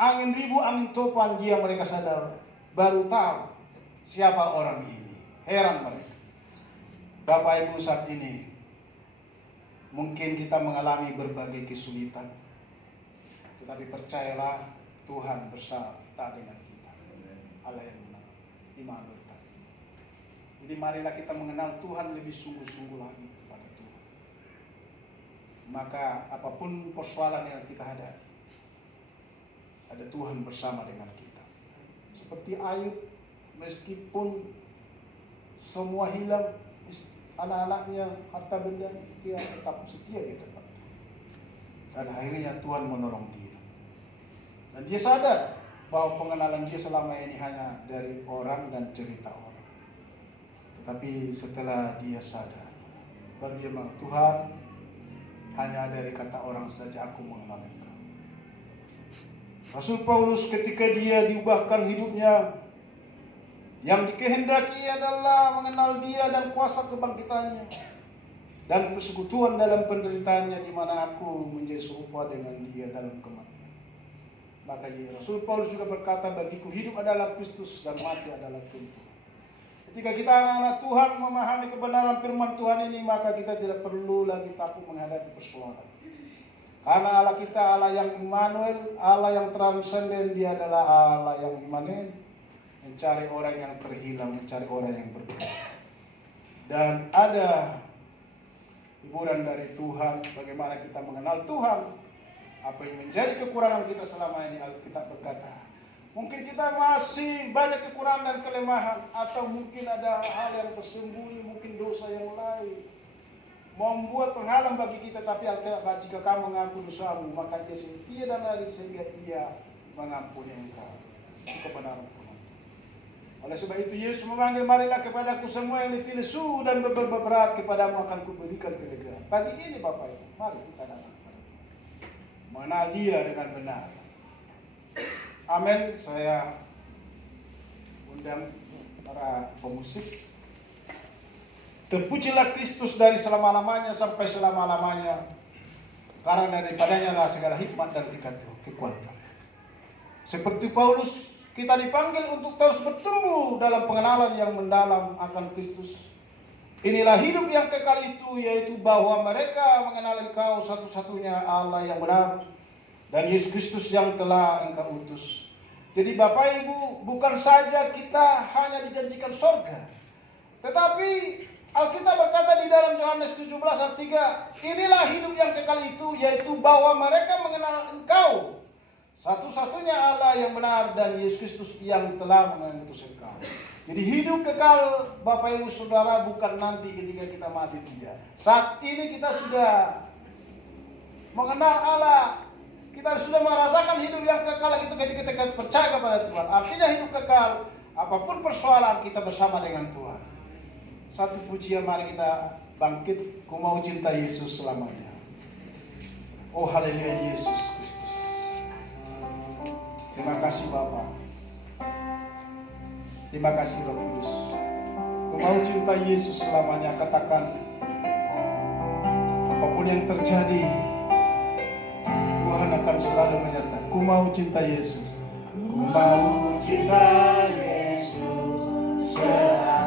angin ribu, angin topan, mereka sadar, baru tahu siapa orang ini. Heran mereka. Bapak Ibu, saat ini mungkin kita mengalami berbagai kesulitan. Tetapi percayalah Tuhan bersama dengan kita. Allah yang menang. Immanuel tadi. Jadi marilah kita mengenal Tuhan lebih sungguh-sungguh lagi kepada Tuhan. Maka apapun persoalan yang kita hadapi, ada Tuhan bersama dengan kita. Seperti Ayub, meskipun semua hilang, anak-anaknya, harta benda, dia tetap setia di depan Tuhan. Dan akhirnya Tuhan menolong dia. Dan dia sadar bahwa pengenalan dia selama ini hanya dari orang dan cerita orang. Tetapi setelah dia sadar, baru dia bilang, Tuhan, hanya dari kata orang saja aku mengenal Engkau. Rasul Paulus ketika dia diubahkan hidupnya, yang dikehendaki adalah mengenal dia dan kuasa kebangkitannya dan persekutuan dalam penderitaannya, di mana aku menjadi serupa dengan dia dalam kematian. Maka Rasul Paulus juga berkata, bagiku hidup adalah Kristus dan mati adalah Tuhan. Ketika kita anak-anak Tuhan memahami kebenaran firman Tuhan ini, maka kita tidak perlu lagi takut menghadapi persoalan. Karena Allah kita Allah yang Immanuel, Allah yang transenden, dia adalah Allah yang imanen, mencari orang yang terhilang, mencari orang yang berdosa. Dan ada hiburan dari Tuhan, bagaimana kita mengenal Tuhan. Apa yang menjadi kekurangan kita selama ini, Alkitab berkata, mungkin kita masih banyak kekurangan dan kelemahan, atau mungkin ada hal yang tersembunyi, mungkin dosa yang lain membuat penghalang bagi kita. Tapi Alkitab, jika kamu mengaku dosamu, maka Ia setia dan adil sehingga Ia mengampuni engkau. Itu kebenaran Tuhan. Oleh sebab itu Yesus memanggil, marilah kepadaku semua yang letih lesu dan berat, kepadamu akan kuberikan kelegaan. Pagi ini Bapak Ibu, mari kita datang kepada Tuhan, mengenal Dia dengan benar. Amin. Saya undang para pemusik. Terpujilah Kristus dari selama-lamanya sampai selama-lamanya, karena daripadanya lah segala hikmat dan kekuatan. Seperti Paulus, kita dipanggil untuk terus bertumbuh dalam pengenalan yang mendalam akan Kristus. Inilah hidup yang kekal itu, yaitu bahwa mereka mengenal Engkau satu-satunya Allah yang benar, dan Yesus Kristus yang telah Engkau utus. Jadi Bapak Ibu, bukan saja kita hanya dijanjikan surga, tetapi Alkitab berkata di dalam Yohanes 17 ayat 3, inilah hidup yang kekal itu, yaitu bahwa mereka mengenal Engkau satu-satunya Allah yang benar, dan Yesus Kristus yang telah mengutus Engkau. Jadi hidup kekal Bapak Ibu Saudara bukan nanti ketika kita mati, tidak. Saat ini kita sudah mengenal Allah. Kita sudah merasakan hidup yang kekal itu ketika kita percaya kepada Tuhan. Artinya hidup kekal, apapun persoalan kita bersama dengan Tuhan. Satu pujian, mari kita bangkit. Ku mau cinta Yesus selamanya. Oh haleluya, Yesus Kristus. Terima kasih Bapa. Terima kasih Roh Kudus. Ku mau cinta Yesus selamanya. Katakan, apapun yang terjadi, Tuhan akan selalu menyertai. Ku mau cinta Yesus. Ku mau cinta Yesus selamanya.